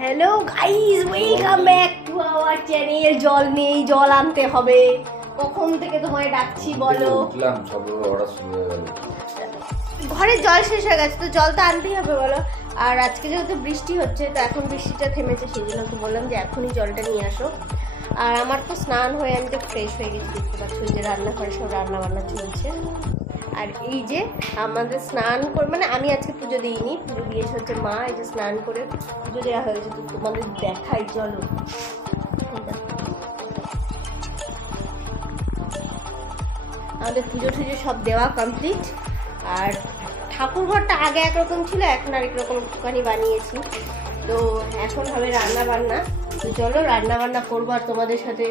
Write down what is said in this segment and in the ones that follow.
Hello guys welcome back to our channel জল নেই জল আনতে হবে। কখন থেকে তোমায় ডাকছি বলো? উঠলাম? সব ওরা শুরু হয়ে গেল। ঘরে জল শেষ হয়ে গেছে তো জল তো আনতেই হবে বলো। আর আজকে যেহেতু বৃষ্টি হচ্ছে তো এখন বৃষ্টিটা থেমেছে সেই জন্য তো বললাম যে এখনই জলটা নিয়ে আসো। আর আমার তো স্নান হয়ে আমি তো ফ্রেশ হয়ে গেছি দেখতে পাচ্ছ যে রান্নাঘরে সব রান্না বান্না চলছে। আর এই যে আমাদের স্নান করে মানে আমি আজকে পুজো দিইনি, পুজো দিয়েছে হচ্ছে মা, এই যে স্নান করে পুজো দেওয়া হয়েছে তো তোমাদের দেখাই, চলো। আমাদের পুজো টুজো সব দেওয়া কমপ্লিট আর ঠাকুর ঘরটা আগে একরকম ছিল, এখন আরেক রকম একটুখানি বানিয়েছি। তো এখন হবে রান্না বান্না তো চলো রান্না বান্না করব আর তোমাদের সাথে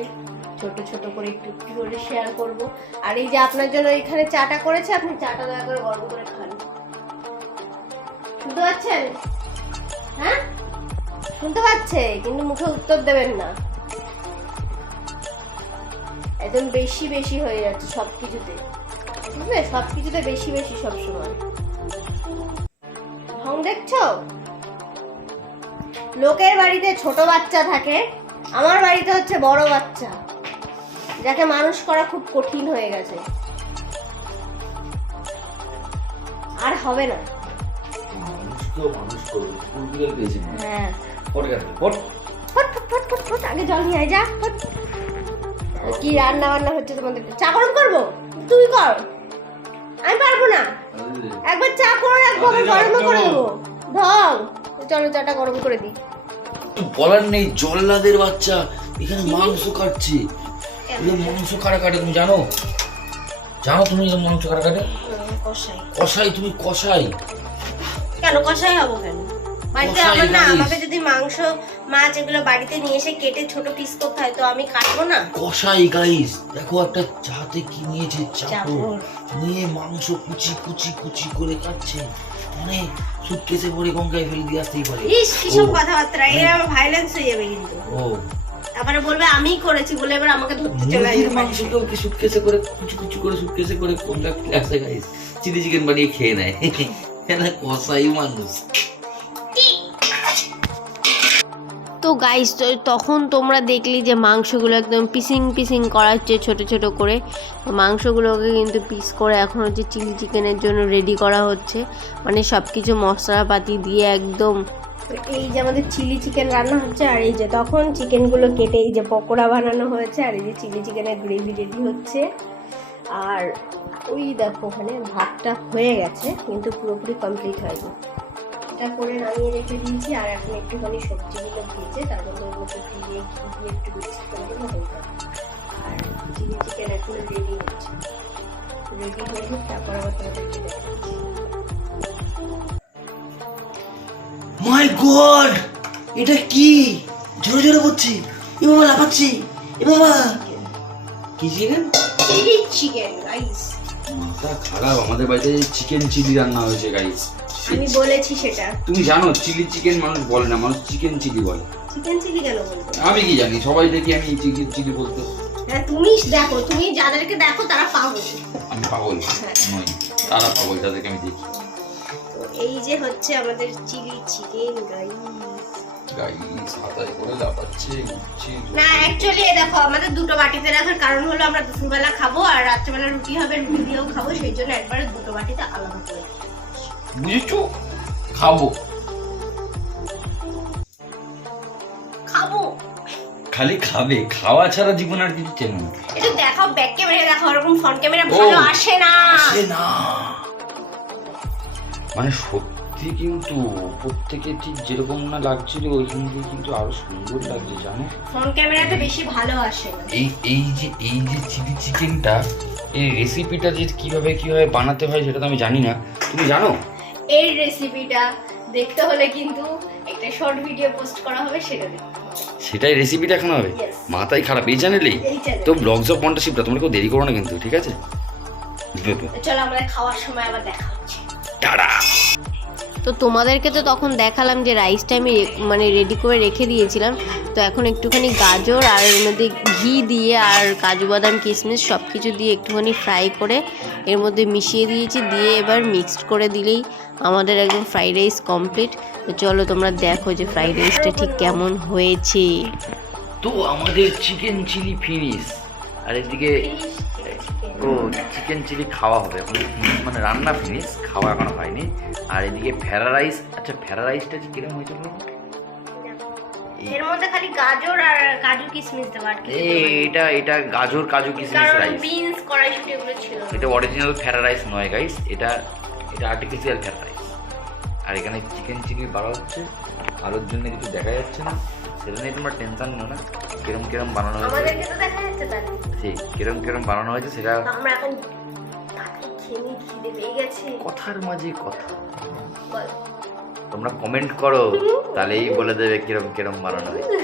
ছোট ছোট করে একটু একটু করে শেয়ার করব। আর এই যে আপনার জন্য এখানে চাটা করেছে, আপনি চাটা দয়া করে গরম করে খান। শুনতে পাচ্ছেন? হ্যাঁ? শুনতে পাচ্ছে, কিন্তু মুখে উত্তর দেবেন না। একদম বেশি বেশি হয়ে যাচ্ছে সব কিছুতে বুঝলে? সব কিছুতে বেশি বেশি সব সময় ঢং দেখছ? লোকের বাড়িতে ছোট বাচ্চা থাকে, আমার বাড়িতে হচ্ছে বড় বাচ্চা। যাকে মানুষ করা খুব কঠিন হয়ে গেছে। আর হবে না। হ্যাঁ। আগে জল নিয়ে আয় যা কি রান্না বান্না হচ্ছে তোমাদের? চা গরম করব? তুই কর। আমি পারব না। একবার চা করে রাখব আমি গরম করে দেবো। ঢং চলো চাটা গরম করে দিই। বলার নেই জল্লাদের বাচ্চা। এখানে মাংস কাটছে। এদের মাংস কাটা কাটে তুমি জানো? জানো তুমি এদের মাংস কাটা? কাটে কষাই কষাই তুমি কষাই কেন কষাই হব কেন? বাড়িতে আমার না আমাকে যদি মাংস মাছ এগুলো বাড়িতে নিয়ে এসে কেটে ছোট পিস করতে হয় তো আমি কাটবো না? কষাই গাইস দেখো একটা চাতে কি নিয়েছে চাপড় চাপড়। নিয়ে মাংস কুচি কুচি কুচি করে কাটছে। মানে সুটকেসে ভরে গঙ্গায় ফেলে দিয়ে আসতেই পারে। ইস কিসব কথাবার্তা। এর আমার ভাইলেন্স হয়ে যাবে কিন্তু। ও তারপরে বলবে আমিই করেছি বলে এবার আমাকে ধরতে চলে আসবে। মাংসকেও কি সুটকেসে করে কুচি কুচি করে সুটকেসে করে কোনটা ক্লাসে গাইস চিলি চিকেন বানিয়ে খেয়ে নেয়। এরা কষাই মানুষ। তো গাইস তখন তোমরা দেখলি যে মাংসগুলো একদম পিসিং পিসিং করা হচ্ছে ছোট ছোট করে। তো মাংসগুলোকে কিন্তু পিস করে এখন হচ্ছে চিলি চিকেনের জন্য রেডি করা হচ্ছে। মানে সব কিছু মশলাপাতি দিয়ে একদম এই যে আমাদের চিলি চিকেন রান্না হচ্ছে, আর এই যে তখন চিকেনগুলো কেটে এই যে পকোড়া বানানো হয়েছে, আর এই যে চিলি চিকেনের গ্রেভি রেডি হচ্ছে। আর ওই দেখো ওখানে ভাতটা হয়ে গেছে, কিন্তু পুরোপুরি কমপ্লিট হয়নি। এটা করে নামিয়ে রেখে দিয়েছি, আর এখন একটুখানি সবজিগুলো ভেজে তার মধ্যে ওর মধ্যে দিয়ে ঘি দিয়ে একটু মিক্স করে হয়ে যাবে। আর চিলি চিকেন এখন রেডি হচ্ছে। রেডি হয়ে তারপর আবার দেখাচ্ছি। মাই গড এটা কি? জোরে জোরে পড়ছি এ বাবা লাফাচ্ছি। এ বাবা। কি চিকেন চিলি চিকেন গাইস মাথা খারাপ আমাদের বাড়িতে চিকেন চিলি রান্না হয়েছে গাইস আমি বলেছি সেটা। তুমি জানো চিলি চিকেন মানুষ বলে না মানুষ চিকেন চিলি বলে। চিকেন চিলি কেন বলব? আমি কি জানি সবাই দেখি আমি চিকেন চিলি বলতে। হ্যাঁ তুমি দেখো তুমি যাদেরকে দেখো তারা পাগল। আমি পাগল। নই তারা পাগল তাদেরকে আমি দেখি। এই যে হচ্ছে আমাদের চিলি চিকেন না অ্যাকচুয়ালি দেখো আমাদের দুটো বাটিতে রাখার কারণ হলো আমরা দুপুরবেলা খাব আর রাত্রেবেলা রুটি হবে রুটি দিয়েও খাব সেই জন্য একবারে দুটো বাটিতে আলাদা করে বুঝেছ খাব। খাব। খালি খাবে খাওয়া ছাড়া জীবন আর কিছু চেন না একটু দেখাও ব্যাক ক্যামেরা দেখো ওরকম ফ্রন্ট ক্যামেরা ভালো আসে না। আসে না। মানে সত্যি কিন্তু উপর থেকে ঠিক যেরকম না লাগছিল ওইখান থেকে কিন্তু আরও সুন্দর লাগছে জানো? ফ্রন্ট ক্যামেরাতে বেশি ভালো আসে এই এই যে এই যে চিলি চিকেনটা এই রেসিপিটা যে কীভাবে কীভাবে বানাতে হয় সেটা তো আমি জানি না। তুমি জানো? এই রেসিপিটা দেখতে হলে কিন্তু একটা শর্ট ভিডিও পোস্ট করা হবে সেটা সেটাই রেসিপিটা এখন হবে? মাথায় খারাপ এই চ্যানেলেই তো ব্লগস অফ পন্টাশিপটা তোমরা কেউ দেরি করো না কিন্তু ঠিক আছে? চলো আমাদের খাওয়ার সময় আবার দেখা হচ্ছে। টাটা তো তোমাদেরকে তো তখন দেখালাম যে রাইসটা আমি মানে রেডি করে রেখে দিয়েছিলাম। তো এখন একটুখানি গাজর আর এর মধ্যে ঘি দিয়ে আর কাজু বাদাম কিশমিশ সব কিছু দিয়ে একটুখানি ফ্রাই করে এর মধ্যে মিশিয়ে দিয়েছি। দিয়ে এবার মিক্সড করে দিলেই আমাদের একদম ফ্রাইড রাইস কমপ্লিট তো চলো তোমরা দেখো যে ফ্রাইড রাইসটা ঠিক কেমন হয়েছে। তো আমাদের চিকেন চিলি ফিনিশ আর এদিকে ও চিকেন চিলি খাওয়া হবে। এখন মানে রান্না ফিনিশ খাওয়া এখনও হয়নি। আর এদিকে ফেরা রাইস আচ্ছা ফেরা রাইসটা কীরকম হয়েছে এর মধ্যে খালি গাজর আর কাজু কিশমিশ দেওয়া আর এই এটা এটা গাজর কাজু কিশমিশ রাইস বিনস কড়াইশুটি এগুলো ছিল। এটা অরিজিনাল ফেরা রাইস নয় গাইস এটা এটা আর্টিফিশিয়াল ফেরা রাইস আর এখানে চিকেন চিলি বাড়া হচ্ছে। আলুর জন্য কিছু দেখা যাচ্ছে না। সেটা নিয়ে তোমরা টেনশন নিও না। কিরম কিরম বানানো হয়েছে? আমাদেরকে তো দেখা যাচ্ছে তাহলে। ঠিক কিরম কিরম বানানো হয়েছে সেটা আমরা এখন খিদে পেয়ে গেছে। কথার মাঝে কথা। তোমরা কমেন্ট করো তাহলেই বলে দেবে কিরম কিরম বানানো হয়েছে।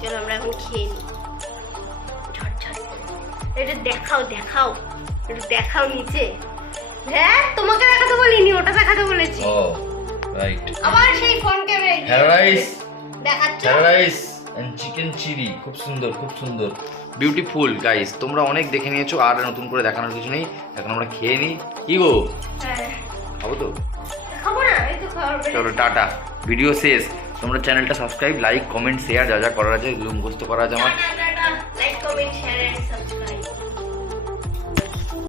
চলো আমরা এখন খেয়ে নিই। এটা দেখাও দেখাও। এটা দেখাও নিচে। হ্যাঁ তোমাকে দেখাতে বলিনি ওটা দেখাতে বলেছি। ও রাইট আবার সেই ফোন ক্যামেরা রাইস দেখাচ্ছ? Fried rice and chicken chilli খুব সুন্দর খুব সুন্দর। বিউটিফুল গাইস তোমরা অনেক দেখে নিয়েছো আর নতুন করে দেখানোর কিছু নেই। এখন আমরা খেয়ে নিই। কি গো? হ্যাঁ। খাব তো? খাব না এই তো খাবার চলো টাটা। ভিডিও শেষ। তোমরা চ্যানেলটা সাবস্ক্রাইব লাইক কমেন্ট শেয়ার যা যা করার আছে মুখস্থ করা আছে আমার। Like comment share and subscribe